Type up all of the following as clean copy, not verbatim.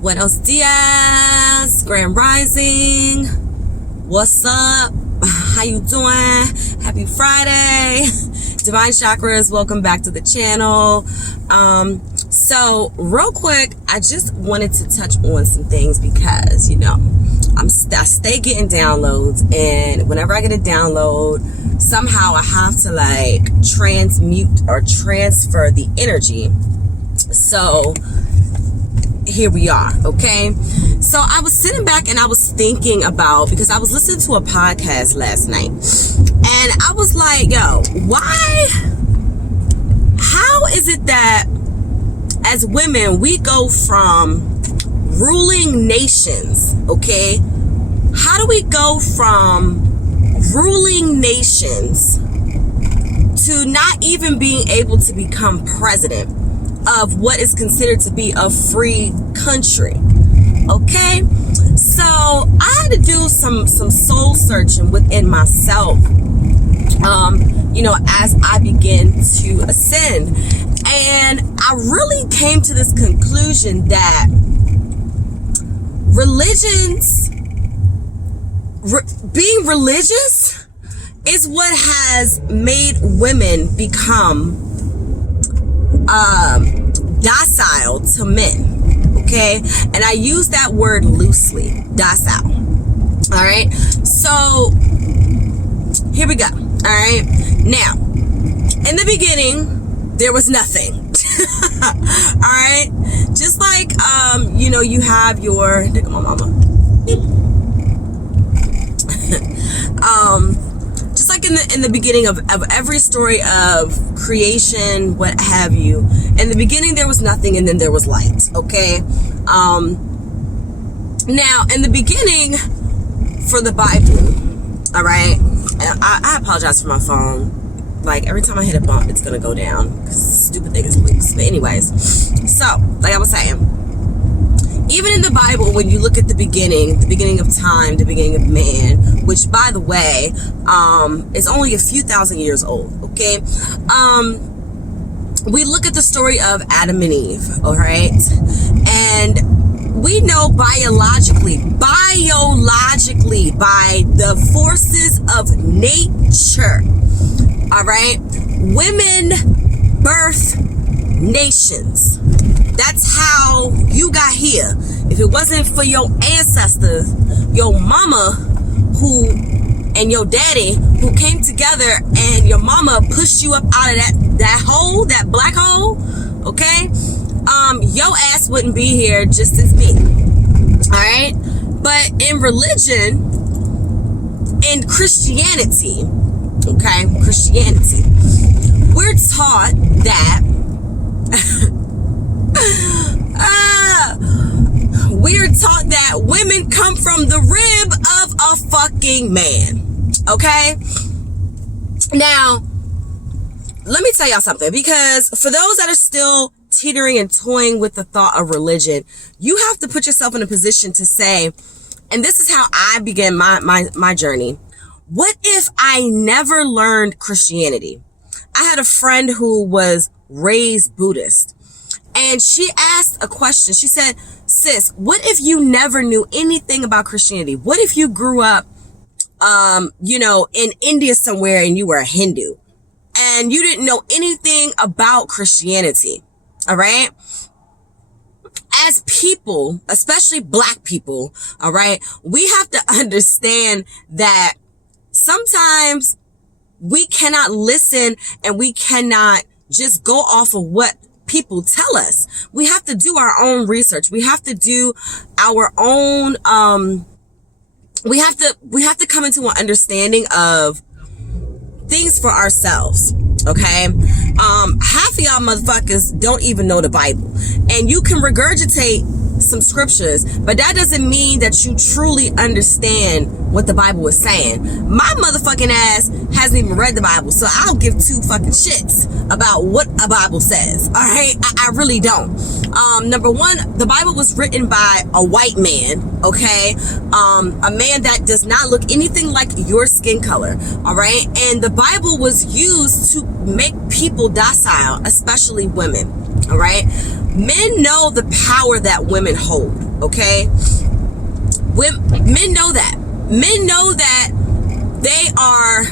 Buenos dias, Grand Rising. What's up? How you doing? Happy Friday. Divine Chakras, welcome back to the channel. So real quick, I just wanted to touch on some things because, I stay getting downloads, and whenever I get a download, somehow I have to transmute or transfer the energy. So here we are, okay? So I was sitting back and I was thinking about, because I was listening to a podcast last night, and I was like, yo, how is it that as women, we go from ruling nations, okay? How do we go from ruling nations to not even being able to become president of what is considered to be a free country? Okay, so I had to do some soul searching within myself, as I begin to ascend, and I really came to this conclusion that being religious is what has made women become docile to men, okay? And I use that word loosely, docile. All right, so here we go. All right, now in the beginning there was nothing. All right, just like you have your just like in the beginning of every story of creation, what have you, in the beginning there was nothing, and then there was light, okay? Now in the beginning for the Bible, all right, and I apologize for my phone. Like, every time I hit a bump, it's gonna go down because this stupid thing is loose. But anyways, so like I was saying, even in the Bible, when you look at the beginning of time, the beginning of man, which, by the way, is only a few thousand years old, okay? We look at the story of Adam and Eve, all right? And we know biologically, by the forces of nature, all right, women birth nations. That's how you got here. If it wasn't for your ancestors, your mama and your daddy who came together, and your mama pushed you up out of that hole, that black hole, okay, your ass wouldn't be here just as me. All right, but in religion, in Christianity, okay, we're taught that we're taught that women come from the rib of a fucking man, okay? Now, let me tell y'all something, because for those that are still teetering and toying with the thought of religion, you have to put yourself in a position to say, and this is how I began my journey, what if I never learned Christianity? I had a friend who was raised Buddhist, and she asked a question. She said, sis, what if you never knew anything about Christianity? What if you grew up, in India somewhere, and you were a Hindu, and you didn't know anything about Christianity? All right. As people, especially Black people, all right, we have to understand that sometimes we cannot listen, and we cannot just go off of what people tell us. We have to do our own research. We have to do our own, we have to come into an understanding of things for ourselves. Okay. Half of y'all motherfuckers don't even know the Bible, and you can regurgitate some scriptures, but that doesn't mean that you truly understand what the Bible is saying. My motherfucking ass hasn't even read the Bible, so I don't give two fucking shits about what a Bible says. All right, I really don't. Number one, the Bible was written by a white man, okay? A man that does not look anything like your skin color, all right? And the Bible was used to make people docile, especially women, All right. Men know the power that women hold. Okay. Men know that. Men know that they are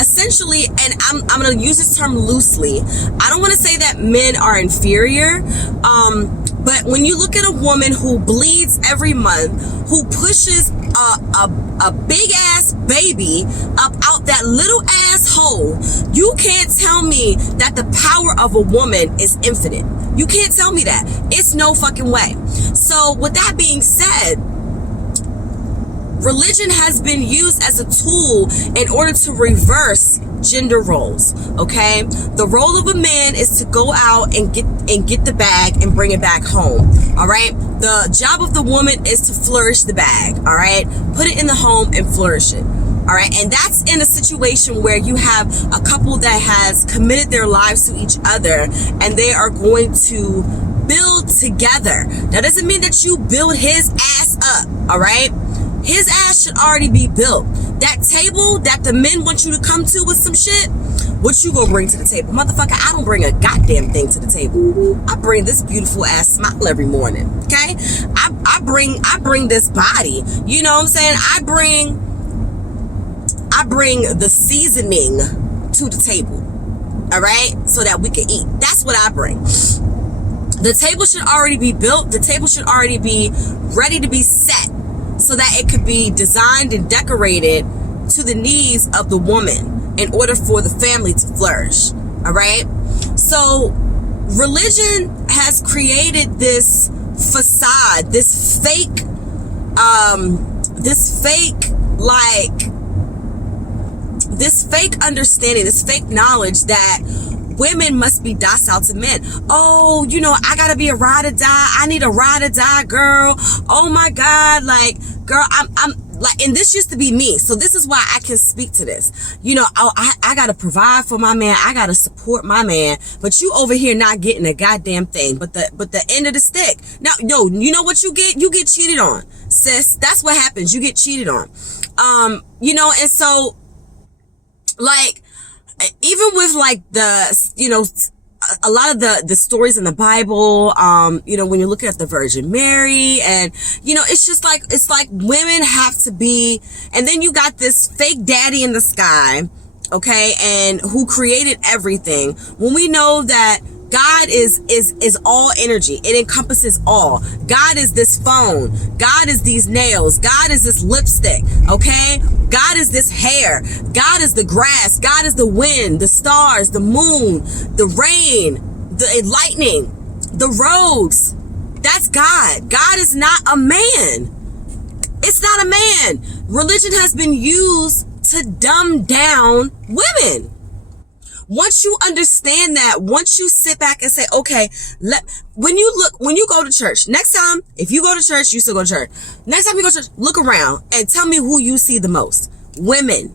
essentially, and I'm going to use this term loosely. I don't want to say that men are inferior. But when you look at a woman who bleeds every month, who pushes a big ass baby up out that little asshole, you can't tell me that the power of a woman is infinite. You can't tell me that. It's no fucking way. So with that being said, religion has been used as a tool in order to reverse gender roles. Okay, the role of a man is to go out and get the bag and bring it back home. All right, the job of the woman is to flourish the bag. All right, put it in the home and flourish it. All right, and that's in a situation where you have a couple that has committed their lives to each other and they are going to build together. That doesn't mean that you build his ass up. All right, his ass should already be built. That table that the men want you to come to with some shit, what you gonna bring to the table? Motherfucker, I don't bring a goddamn thing to the table. I bring this beautiful ass smile every morning, okay? I bring this body. You know what I'm saying? I bring the seasoning to the table, all right? So that we can eat. That's what I bring. The table should already be built. The table should already be ready to be set, so that it could be designed and decorated to the needs of the woman in order for the family to flourish. All right. So religion has created this facade, this fake understanding, this fake knowledge that women must be docile to men. Oh, you know, I gotta be a ride or die. I need a ride or die girl. Oh my God. Like, girl, I'm like, and this used to be me. So this is why I can speak to this. You know, I gotta provide for my man. I gotta support my man. But you over here not getting a goddamn thing. But the end of the stick. Now, no, you know what you get? You get cheated on, sis. That's what happens. You get cheated on. You know, and so, like, even with like the, you know, a lot of the stories in the Bible, you know, when you're looking at the Virgin Mary and, you know, it's just like, it's like women have to be, and then you got this fake daddy in the sky, okay, and who created everything, when we know that God is all energy. It encompasses all. God is this phone. God is these nails. God is this lipstick. Okay? God is this hair. God is the grass. God is the wind, the stars, the moon, the rain, the lightning, the roads. That's God. God is not a man. It's not a man. Religion has been used to dumb down women. Once you understand that, once you sit back and say, okay, when you go to church, next time, if you go to church, you still go to church. Next time you go to church, look around and tell me who you see the most. Women.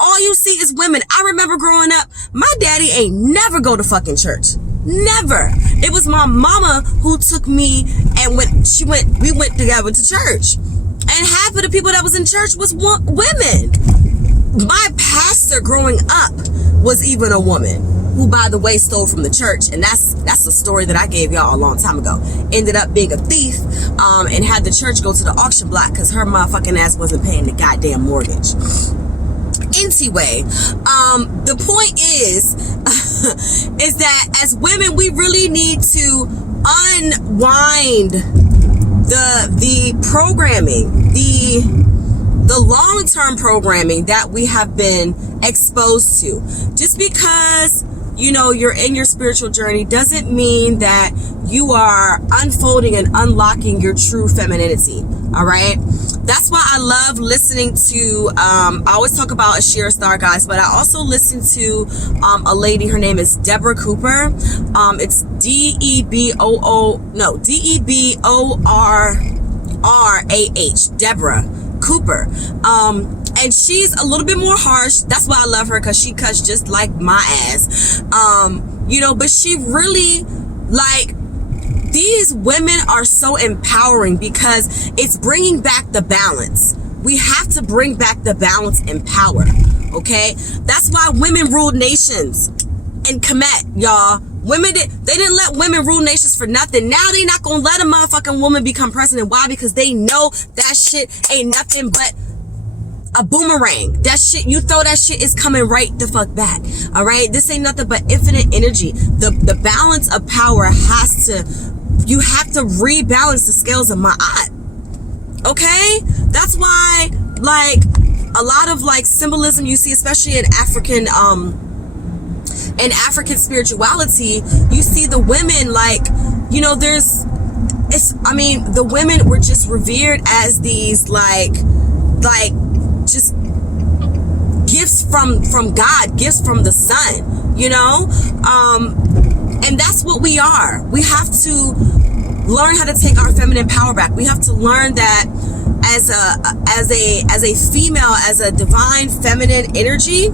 All you see is women. I remember growing up, my daddy ain't never go to fucking church. Never. It was my mama who took me, and we went together to church. And half of the people that was in church was women. My pastor growing up was even a woman who, by the way, stole from the church. And that's a story that I gave y'all a long time ago. Ended up being a thief, and had the church go to the auction block because her motherfucking ass wasn't paying the goddamn mortgage. Anyway, the point is that as women, we really need to unwind the programming, the long-term programming that we have been exposed to. Just because, you know, you're in your spiritual journey doesn't mean that you are unfolding and unlocking your true femininity. All right. That's why I love listening to, I always talk about Ashira Star, guys, but I also listen to a lady, her name is Deborah Cooper. It's Deborah, Deborah Cooper. And she's a little bit more harsh. That's why I love her, because she cuts just like my ass. You know, but she really, like, these women are so empowering because it's bringing back the balance. We have to bring back the balance and power. Okay? That's why women ruled nations in Kemet, y'all. They didn't let women rule nations for nothing. Now they not gonna let a motherfucking woman become president. Why? Because they know that shit ain't nothing but a boomerang. That shit, you throw that shit, is coming right the fuck back. All right, this ain't nothing but infinite energy. The balance of power you have to rebalance the scales of Ma'at. Okay, that's why, like, a lot of like symbolism you see, especially in African spirituality, you see the women, like, you know, the women were just revered as these like just gifts from God, gifts from the sun, you know, and that's what we are. We have to learn how to take our feminine power back. We have to learn that as a female, as a divine feminine energy,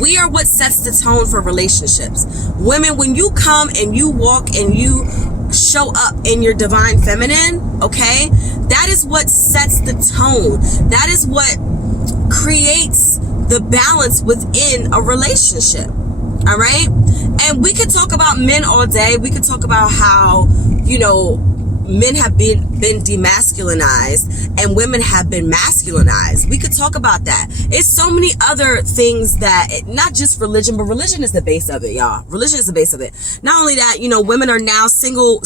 we are what sets the tone for relationships. Women, when you come and you walk and you show up in your divine feminine, okay, that is what sets the tone. That is what creates the balance within a relationship. All right. And we could talk about men all day. We could talk about how, you know, men have been demasculinized and women have been masculinized. We could talk about that. It's so many other things that, not just religion, but religion is the base of it, y'all. Religion is the base of it. Not only that, you know, women are now single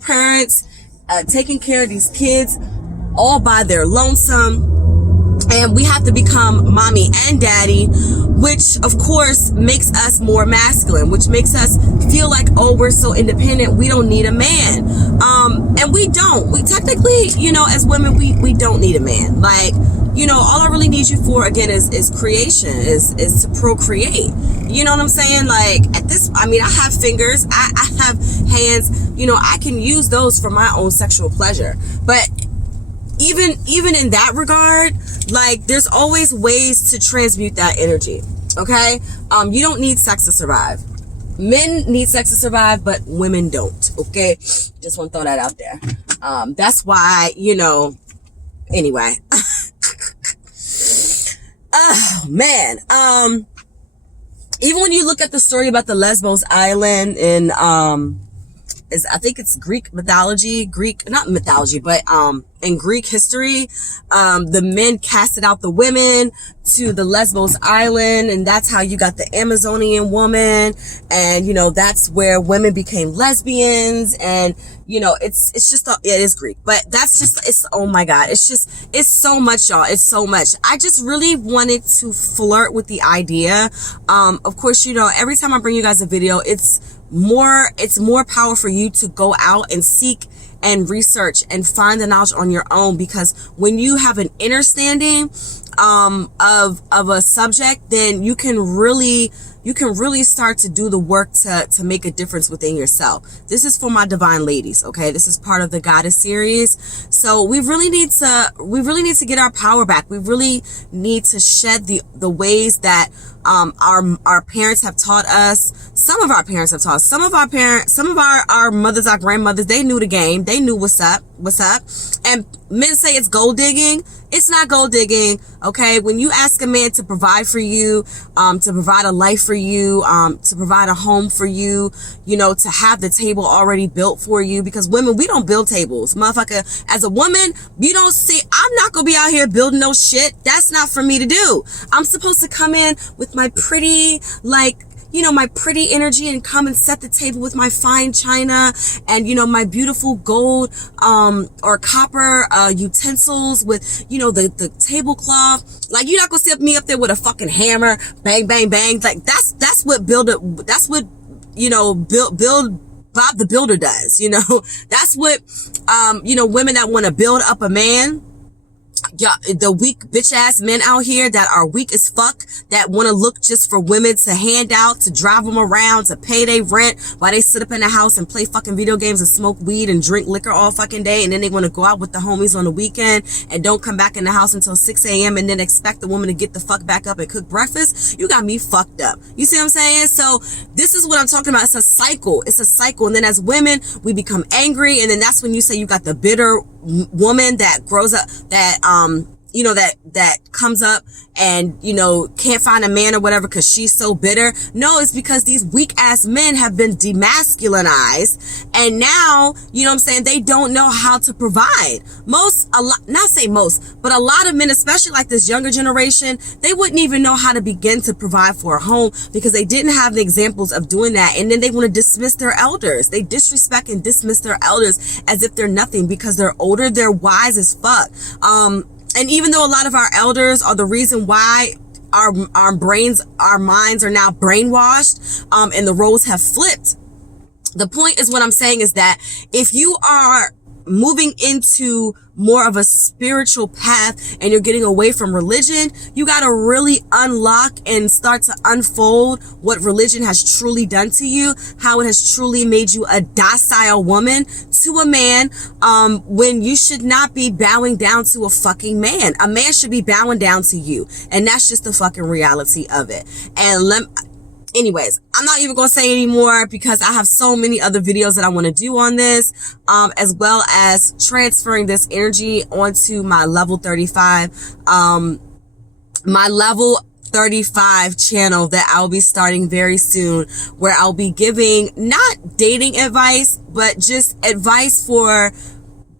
parents, taking care of these kids all by their lonesome. And we have to become mommy and daddy, which of course makes us more masculine, which makes us feel like, oh, we're so independent, we don't need a man. And we don't. We technically, you know, as women, we don't need a man. Like, you know, all I really need you for, again, is creation, is to procreate. You know what I'm saying? Like, I have fingers, I have hands, you know, I can use those for my own sexual pleasure. But even in that regard, like, there's always ways to transmute that energy. Okay? You don't need sex to survive. Men need sex to survive, but women don't. Okay? Just want to throw that out there. That's why, you know, anyway. Oh, man. Even when you look at the story about the Lesbos Island in, I think it's Greek mythology, in Greek history, the men casted out the women to the Lesbos Island, and that's how you got the Amazonian woman, and, you know, that's where women became lesbians, and, you know, it is Greek, but that's just, it's, oh my God, it's so much, y'all, it's so much. I just really wanted to flirt with the idea. Of course, you know, every time I bring you guys a video, it's more power for you to go out and seek and research and find the knowledge on your own, because when you have an understanding of a subject, then you can really start to do the work to make a difference within yourself. This is for my divine ladies, okay? This is part of the Goddess series. So we really need to get our power back. We really need to shed the ways that our parents have taught us. Some of our parents have taught us. Some of our mothers, our grandmothers, they knew the game. They knew what's up. And men say it's gold digging. It's not gold digging, okay? When you ask a man to provide for you, to provide a life for you, to provide a home for you, you know, to have the table already built for you, because women, we don't build tables. Motherfucker, as a woman, you don't see, I'm not gonna be out here building no shit. That's not for me to do. I'm supposed to come in with my pretty, like, you know, my pretty energy and come and set the table with my fine china and, you know, my beautiful gold, or copper, utensils with, you know, the tablecloth. Like, you're not gonna see me up there with a fucking hammer, bang, bang, bang. Like, that's what you know, build Bob the Builder does, you know. That's what, you know, women that want to build up a man. Yeah, the weak bitch ass men out here that are weak as fuck, that want to look just for women to hand out, to drive them around, to pay their rent while they sit up in the house and play fucking video games and smoke weed and drink liquor all fucking day, and then they want to go out with the homies on the weekend and don't come back in the house until 6 a.m. and then expect the woman to get the fuck back up and cook breakfast. You got me fucked up. You see what I'm saying? So this is what I'm talking about. It's a cycle. And then as women, we become angry, and then that's when you say you got the bitter woman that grows up, that that comes up and, can't find a man or whatever because she's so bitter. No, it's because these weak ass men have been demasculinized. And now, what I'm saying? They don't know how to provide. But a lot of men, especially like this younger generation, they wouldn't even know how to begin to provide for a home because they didn't have the examples of doing that. And then they want to dismiss their elders. They disrespect and dismiss their elders as if they're nothing because they're older. They're wise as fuck. And even though a lot of our elders are the reason why our minds are now brainwashed, and the roles have flipped, the point is what I'm saying is that if you are moving into more of a spiritual path and you're getting away from religion, you got to really unlock and start to unfold what religion has truly done to you, how it has truly made you a docile woman to a man, when you should not be bowing down to a fucking man. A man should be bowing down to you. And that's just the fucking reality of it. And anyways, I'm not even going to say anymore because I have so many other videos that I want to do on this, as well as transferring this energy onto my level 35, my level 35 channel that I'll be starting very soon, where I'll be giving not dating advice, but just advice for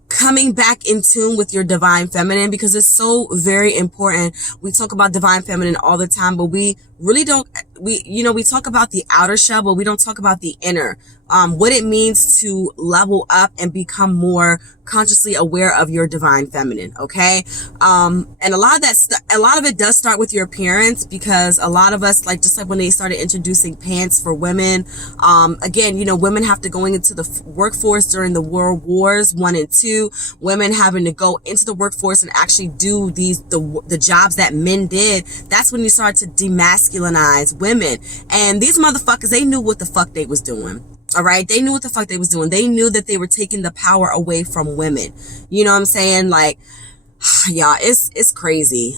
coming back in tune with your divine feminine, because it's so very important. We talk about divine feminine all the time, but we really don't, we talk about the outer shell, but we don't talk about the inner, what it means to level up and become more consciously aware of your divine feminine. Okay. And a lot of it does start with your appearance, because a lot of us, just like when they started introducing pants for women, again, women have to going into the workforce during the World Wars 1 and 2, women having to go into the workforce and actually do the jobs that men did. That's when you start to demasculinize women. And these motherfuckers, they knew what the fuck they was doing. All right. They knew what the fuck they was doing. They knew that they were taking the power away from women. You know what I'm saying? Yeah, it's crazy.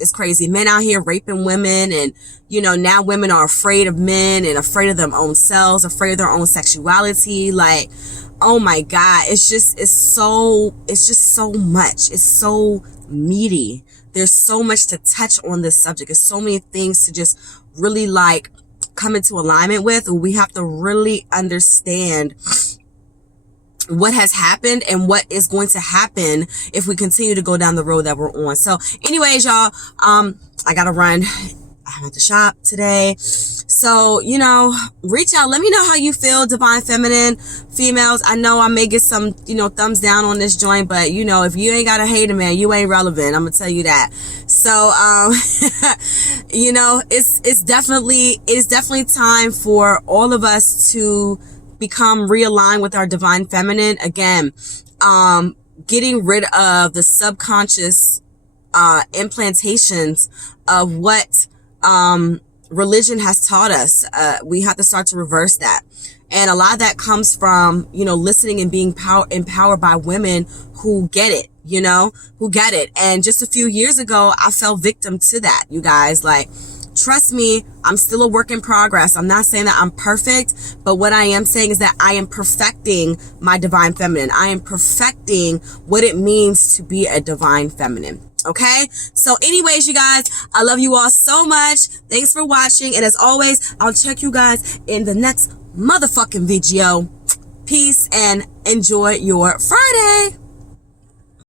It's crazy. Men out here raping women, and, now women are afraid of men and afraid of their own selves, afraid of their own sexuality. Oh my God. It's just so much. It's so meaty. There's so much to touch on this subject. There's so many things to just really come into alignment with. We have to really understand what has happened and what is going to happen if we continue to go down the road that we're on. So anyways, y'all, I gotta run. I'm at the shop today. So, reach out. Let me know how you feel, divine feminine females. I know I may get some, thumbs down on this joint, but if you ain't got a hater, man, you ain't relevant. I'm gonna tell you that. So, it's definitely time for all of us to become realigned with our divine feminine. Again, getting rid of the subconscious, implantations of what, religion has taught us. We have to start to reverse that. And a lot of that comes from, listening and being empowered by women who get it, who get it. And just a few years ago, I fell victim to that, you guys. Trust me, I'm still a work in progress. I'm not saying that I'm perfect, but what I am saying is that I am perfecting my divine feminine. I am perfecting what it means to be a divine feminine. Okay. So anyways, you guys, I love you all so much. Thanks for watching. And as always, I'll check you guys in the next motherfucking video. Peace and enjoy your Friday.